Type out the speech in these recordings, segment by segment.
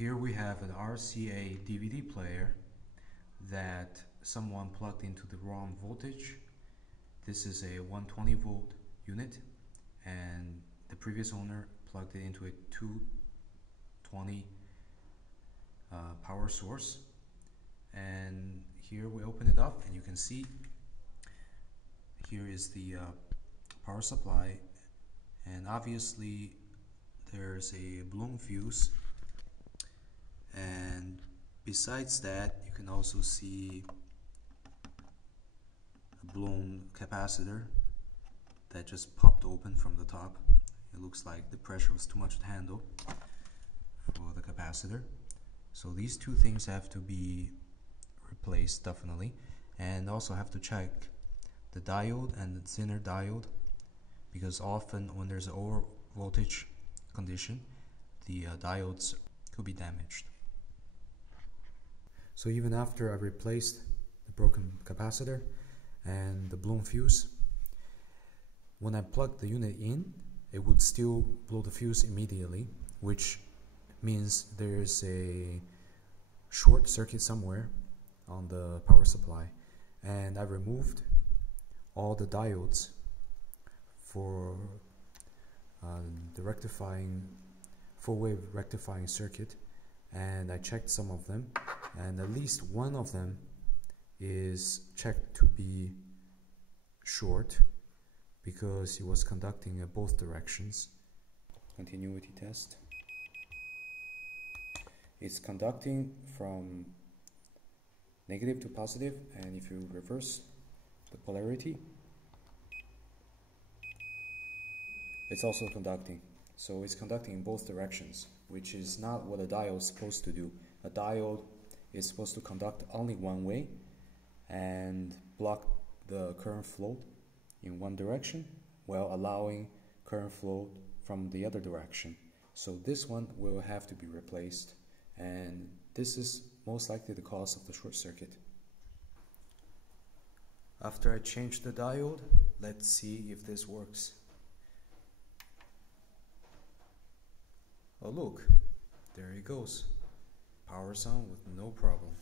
Here we have an RCA DVD player that someone plugged into the wrong voltage. This is a 120 volt unit, and the previous owner plugged it into a 220 power source. And here we open it up and you can see here is the power supply, and obviously there's a blown fuse, and besides that you can also see a blown capacitor that just popped open from the top. It looks like the pressure was too much to handle for the capacitor. So these two things have to be replaced definitely, and also have to check the diode and the Zener diode, because often when there's an over voltage condition, the diodes could be damaged. So even after I replaced the broken capacitor and the blown fuse, when I plugged the unit in, it would still blow the fuse immediately, which means there's a short circuit somewhere on the power supply. And I removed all the diodes for the full wave rectifying circuit, and I checked some of them, and at least one of them is checked to be short because it was conducting in both directions. Continuity test. It's conducting from negative to positive, and if you reverse the polarity, it's also conducting. So it's conducting in both directions, which is not what a diode is supposed to do. A diode is supposed to conduct only one way and block the current flow in one direction while allowing current flow from the other direction. So this one will have to be replaced, and this is most likely the cause of the short circuit. After I change the diode, let's see if this works. Oh look, there it goes. Powers on with no problem.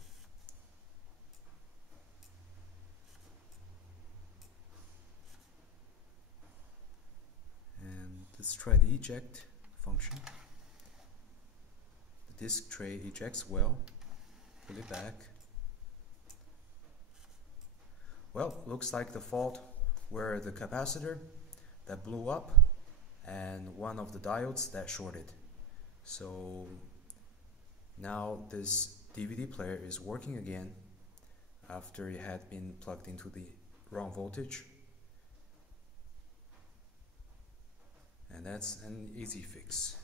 And let's try the eject function. The disk tray ejects well. Pull it back. Well, looks like the fault were the capacitor that blew up and one of the diodes that shorted. So now this DVD player is working again after it had been plugged into the wrong voltage. And that's an easy fix.